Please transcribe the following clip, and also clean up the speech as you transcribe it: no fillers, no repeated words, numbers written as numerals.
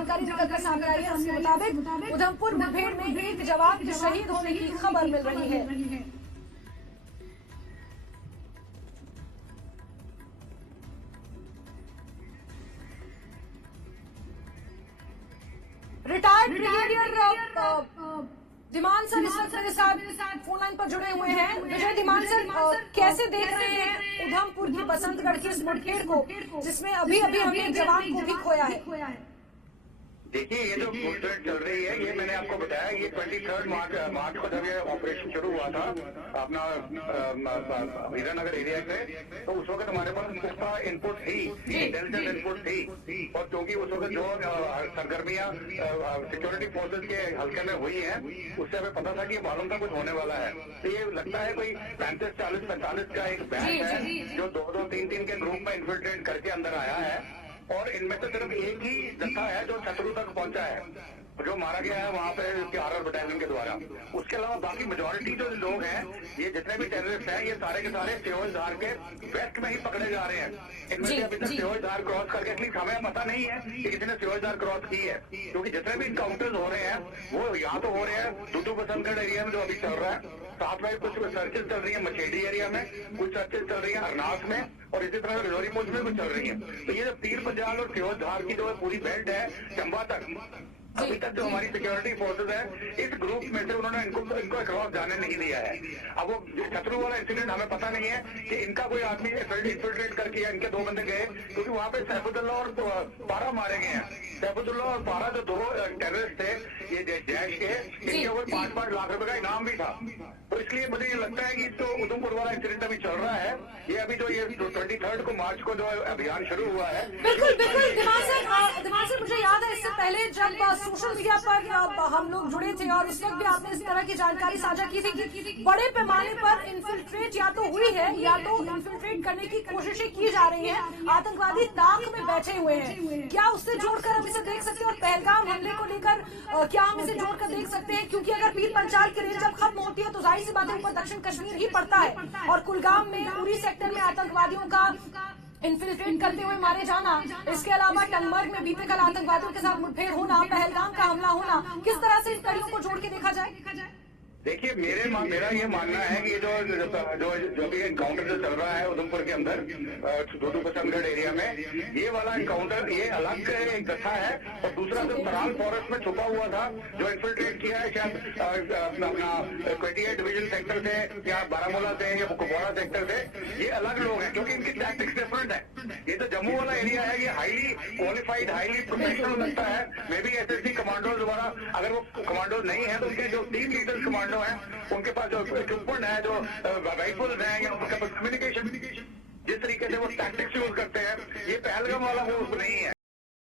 जानकारी निकलकर सामने आई है। उसके मुताबिक उधमपुर मुठभेड़ में एक जवान के शहीद होने की खबर मिल रही है। रिटायर्ड ब्रिगेडियर धीमान सर इस वक्त मेरे साथ फोन लाइन पर जुड़े हुए हैं। विजय धीमान सर, कैसे देख रहे हैं उधमपुर की बसंतगढ़ की इस मुठभेड़ को, जिसमें अभी अभी हमने एक जवान को भी खोया है? देखिए, ये जो मुठभेड़ चल रही है, ये मैंने आपको बताया, ये 23 मार्च को जब ये ऑपरेशन शुरू हुआ था अपना हीरानगर एरिया से, तो उस वक्त हमारे पास पुख्ता इनपुट थी, इंटेलिजेंस इनपुट थी। और क्योंकि उस वक्त जो सरगर्मियां सिक्योरिटी फोर्सेज के हल्के में हुई हैं, उससे हमें पता था कि ये मालूम था कुछ होने वाला है। तो ये लगता है कोई 35, 40, 45 का एक बैच है जो 2-2, 3-3 के ग्रुप में इन्फिल्ट्रेट करके अंदर आया है। और इनमें से सिर्फ एक ही जत्था है जो शत्रु तक पहुंचा है, जो मारा गया है वहां पे आरआर बटालियन के द्वारा। उसके अलावा बाकी मेजोरिटी जो लोग हैं, ये जितने भी टेररिस्ट हैं, ये सारे के सारे सेवजधार के वेस्ट में ही पकड़े जा रहे हैं। इनमें से अभी तक सेवजधार क्रॉस करके एटलीस्ट हमें पता नहीं है कि किसी ने सेवजधार क्रॉस की है, क्योंकि जितने भी इनकाउंटर्स हो रहे हैं वो या तो हो रहे हैं दुदू बसंतगढ़ एरिया में जो अभी चल रहा है, साथ में कुछ सर्चेज चल रही है मछेड़ी एरिया में, कुछ सर्चेज चल रही है हरनास में, और इसी तरह रिजौरी पुंछ में भी चल रही है। तो ये जो तीर पंजाल और सेवजधार की जो पूरी बेल्ट है चंबा तक, अभी तक जो हमारी सिक्योरिटी फोर्सेज है, इस ग्रुप में से उन्होंने इनको क्रॉस जाने नहीं दिया है। अब वो शत्रु वाला इंसिडेंट हमें पता नहीं है कि इनका कोई आदमी इन्फिल्ट्रेट करके इनके 2 बंदे गए, क्योंकि वहां पे सैफुद्दौला और पारा मारे गए हैं। सैफुद्दौला और पारा जो 2 टेररिस्ट थे ये जैश के, इनके ऊपर 5-5 लाख रुपए का इनाम भी था। तो इसलिए मुझे ये लगता है कि तो उधमपुर वाला इंसिडेंट अभी चल रहा है, ये अभी जो ये 23 को मार्च को जो अभियान शुरू हुआ है। बिल्कुल बिल्कुल धीमान सर, मुझे याद है इससे पहले जब सोशल मीडिया पर हम लोग जुड़े थे और उस वक्त भी आपने इस तरह की जानकारी साझा की थी कि बड़े पैमाने पर इन्फिल्ट्रेट या तो हुई है या तो इन्फिल्ट्रेट करने की कोशिशें की जा रही हैं। आतंकवादी ताक में बैठे हुए हैं, क्या उससे जोड़कर हम इसे देख सकते हैं? और पहलगाम हमले को लेकर क्या हम इसे जोड़कर देख सकते हैं? क्योंकि अगर पीर पंचाल की रेंज जब खत्म होती है तो जाहिर सी बात है ऊपर दक्षिण कश्मीर ही पड़ता है, और कुलगाम में उरी सेक्टर में आतंकवादियों का इन्फिल्ट्रेट करते हुए मारे जाना, इसके अलावा टंगमर्ग में बीते कल आतंकवादियों के साथ मुठभेड़ होना, पहलगाम का हमला होना, किस तरह से इन कड़ियों को जोड़ के देखा जाए? देखिए, मेरा ये मानना है कि जो भी एनकाउंटर जो चल रहा है उधमपुर के अंदर दुदू बसंतगढ़ एरिया में, ये वाला एनकाउंटर ये अलग एक जत्था है, और दूसरा जो तराल फॉरेस्ट में छुपा हुआ था जो इन्फिल्ट्रेट किया है शायद अपना 28 डिवीजन सेक्टर से या बारामूला से या कुपवाड़ा सेक्टर से, ये अलग लोग हैं क्योंकि इनकी टैक्टिक्स डिफरेंट है। ये तो जम्मू वाला एरिया है, ये हाईली क्वालिफाइड, हाईली प्रोफेशनल लगता है। मे बी SSC कमांडोज द्वारा, अगर वो कमांडोज नहीं है तो उनके जो टीम लीडर्स कमांडो है, उनके पास जो इक्विपमेंट है, जो राइफल्स हैं, या उनके पास कम्युनिकेशन, जिस तरीके से वो टैक्टिक्स यूज करते हैं, ये पहलगाम वाला वो नहीं है।